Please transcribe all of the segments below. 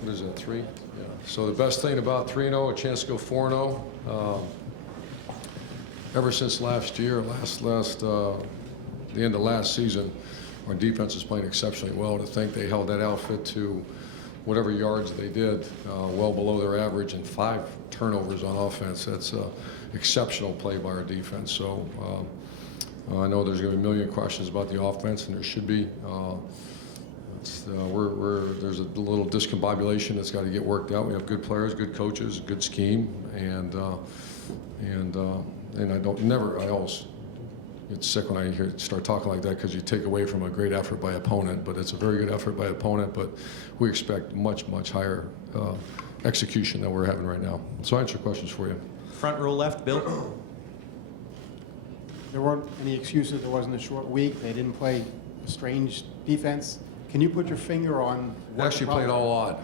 what is that, 3? Yeah. So the best thing about 3-0, a chance to go 4-0. Ever since last year, the end of last season, our defense is playing exceptionally well. To think they held that outfit to whatever yards they did, well below their average, and 5 turnovers on offense. That's exceptional play by our defense. So I know there's going to be a million questions about the offense, and there should be. There's a little discombobulation that's got to get worked out. We have good players, good coaches, good scheme, and I always get sick when I start talking like that, because you take away from a great effort by opponent. But it's a very good effort by opponent, but we expect much higher execution than we're having right now. So I answer questions for you. Front row left, Bill. There weren't any excuses. There wasn't a short week. They didn't play a strange defense. Can you put your finger on what Actually played all odd.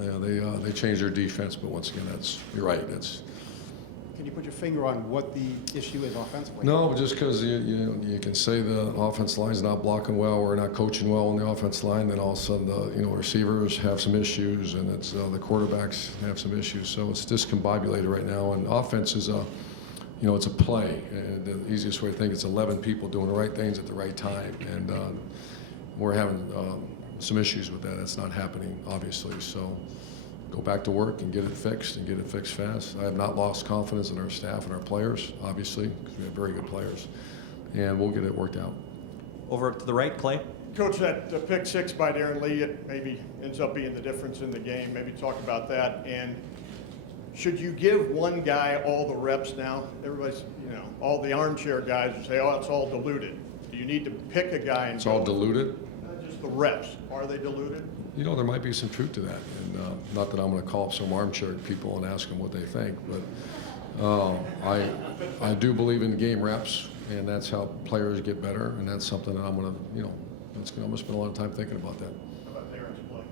Yeah, they changed their defense, but once again, you're right. Can you put your finger on what the issue is offensively? No, just because you can say the offense line's not blocking well, we're not coaching well on the offense line, then all of a sudden the receivers have some issues, and it's the quarterbacks have some issues. So it's discombobulated right now, and offense is it's a play. The easiest way to think, it's 11 people doing the right things at the right time, and we're having some issues with that. That's not happening, obviously. So go back to work and get it fixed, and get it fixed fast. I have not lost confidence in our staff and our players, obviously, because we have very good players, and we'll get it worked out. Over to the right, Clay. Coach, that pick 6 by Darren Lee, it maybe ends up being the difference in the game. Maybe talk about that. And should you give one guy all the reps now? Everybody's, all the armchair guys would say, oh, it's all diluted. Do you need to pick a guy and It's all diluted? Just the reps. Are they diluted? There might be some truth to that, and not that I'm going to call up some armchair people and ask them what they think, but I do believe in game reps, and that's how players get better, and that's something that I'm going to, I'm going to spend a lot of time thinking about that. How about Darren's play?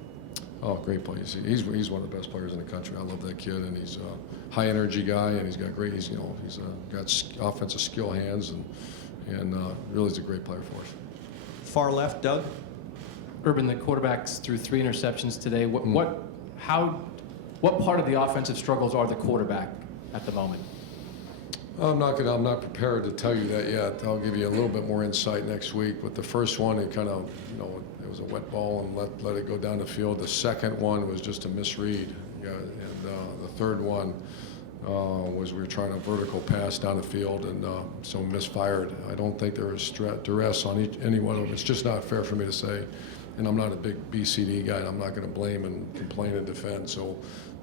Oh, great play. He's one of the best players in the country. I love that kid, and he's a high energy guy, and he's got great. He's got offensive skill hands, and really is a great player for us. Far left, Doug. Urban, the quarterbacks threw 3 interceptions today. What part of the offensive struggles are the quarterback at the moment? I'm not prepared to tell you that yet. I'll give you a little bit more insight next week. But the first one, it kind of, it was a wet ball and let it go down the field. The second one was just a misread, and the third one was we were trying a vertical pass down the field, and so misfired. I don't think there was duress on any one of them. It's just not fair for me to say. And I'm not a big BCD guy, and I'm not going to blame and complain and defend. So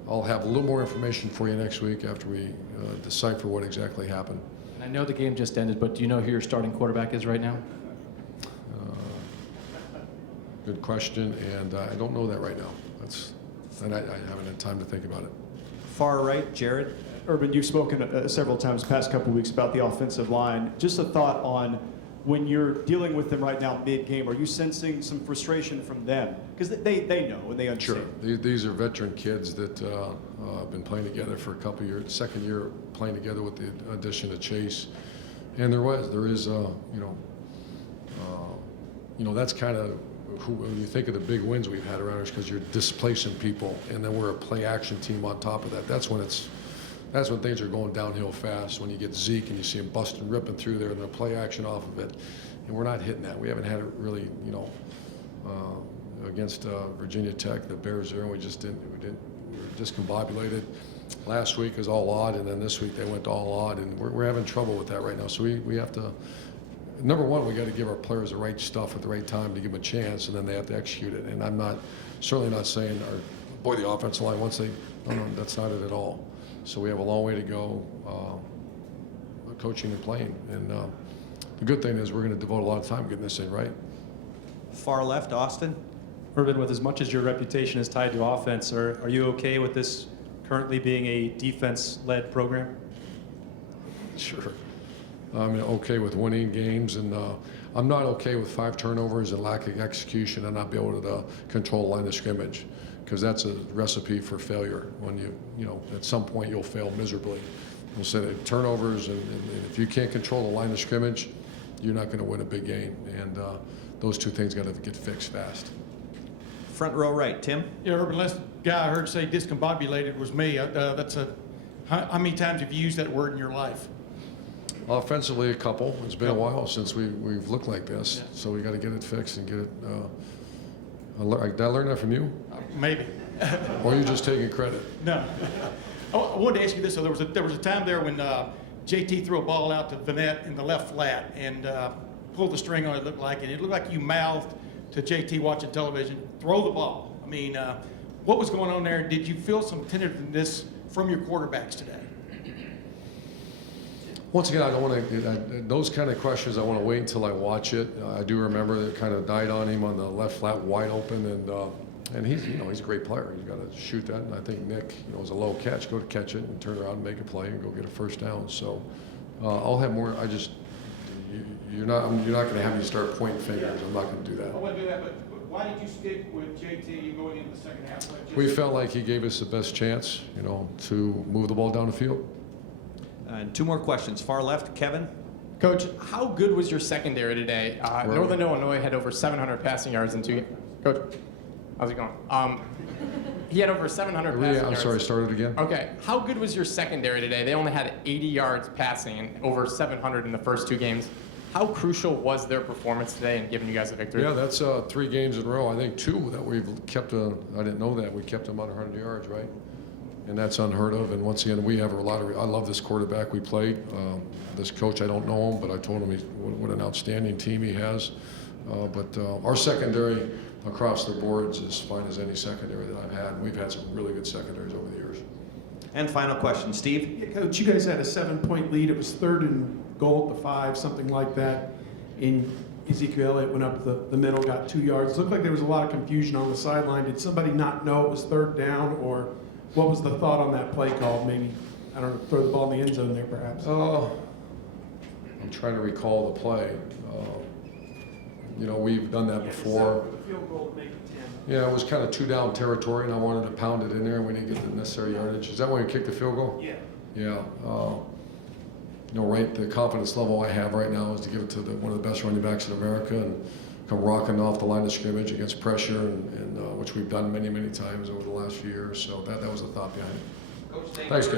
I'll have a little more information for you next week after we decipher what exactly happened. I know the game just ended, but do you know who your starting quarterback is right now? Good question, and I don't know that right now. I haven't had time to think about it. Far right, Jared. Urban, you've spoken several times the past couple of weeks about the offensive line. Just a thought on when you're dealing with them right now mid-game, are you sensing some frustration from them? Because they know and they understand. Sure. These are veteran kids that have been playing together for a couple of years, second year playing together with the addition of Chase. And there is, that's kind of when you think of the big wins we've had around us, because you're displacing people, and then we're a play-action team on top of that. That's when things are going downhill fast, when you get Zeke and you see him busting, ripping through there, and they're play action off of it. And we're not hitting that. We haven't had it really, against Virginia Tech, the Bears there, and we were discombobulated. Last week was all odd, and then this week they went all odd, and we're having trouble with that right now. So we have to, number one, we got to give our players the right stuff at the right time to give them a chance, and then they have to execute it. And I'm certainly not saying, the offensive line, no, that's not it at all. So we have a long way to go coaching and playing. And the good thing is we're going to devote a lot of time getting this thing right. Far left, Austin. Urban, with as much as your reputation is tied to offense, are you okay with this currently being a defense-led program? Sure. I'm okay with winning games, and I'm not okay with 5 turnovers and lack of execution and not be able to control the line of scrimmage, because that's a recipe for failure. When at some point you'll fail miserably. We'll say that turnovers, and if you can't control the line of scrimmage, you're not going to win a big game. And those two things got to get fixed fast. Front row right, Tim. Yeah, Urban, last guy I heard say discombobulated was me. How many times have you used that word in your life? Offensively, a couple. It's been a while since we've looked like this, so we got to get it fixed and get it. Did I learn that from you, Maybe. or are you just taking credit? No. I wanted to ask you this. So there was a time there when JT threw a ball out to Vanette in the left flat and pulled the string on it, looked like, and it looked like you mouthed to JT watching television, throw the ball. I mean, what was going on there? Did you feel some tentativeness from your quarterbacks today? Once again, I don't want to. Those kind of questions, I want to wait until I watch it. I do remember that it kind of died on him on the left flat, wide open, and he's he's a great player. He's got to shoot that, and I think Nick, it was a low catch, go to catch it and turn around and make a play and go get a first down. So I'll have more. You're not going to have me start pointing fingers. I'm not going to do that. I wouldn't do that, but why did you stick with JT going into the second half? We felt like he gave us the best chance, to move the ball down the field. And 2 more questions. Far left, Kevin. Coach, how good was your secondary today? Northern Illinois had over 700 passing yards in 2 games. Coach, how's it going? He had over 700 passing yards. I'm sorry, start it again. Okay, how good was your secondary today? They only had 80 yards passing and over 700 in the first 2 games. How crucial was their performance today in giving you guys a victory? Yeah, that's 3 games in a row. I think 2 that we've kept. I didn't know that we kept them under 100 yards, right? And that's unheard of. And once again, we have a lot of. I love this quarterback we played. This coach, I don't know him, but I told him what an outstanding team he has. But our secondary across the boards is as fine as any secondary that I've had. We've had some really good secondaries over the years. And final question, Steve. Yeah, Coach, you guys had a 7-point lead. It was 3rd and goal at the 5, something like that. In Ezekiel Elliott went up the middle, got 2 yards. It looked like there was a lot of confusion on the sideline. Did somebody not know it was 3rd down, or what was the thought on that play call? Maybe, I don't know, throw the ball in the end zone there perhaps. I'm trying to recall the play. We've done that before. The field goal to make it 10. Yeah, it was kind of 2 down territory, and I wanted to pound it in there, and we didn't get the necessary yardage. Is that why you kicked the field goal? Yeah. Yeah. Right, the confidence level I have right now is to give it to one of the best running backs in America and come rocking off the line of scrimmage against pressure, and which we've done many, many times over the last few years. So that was the thought behind it. Thanks, guys.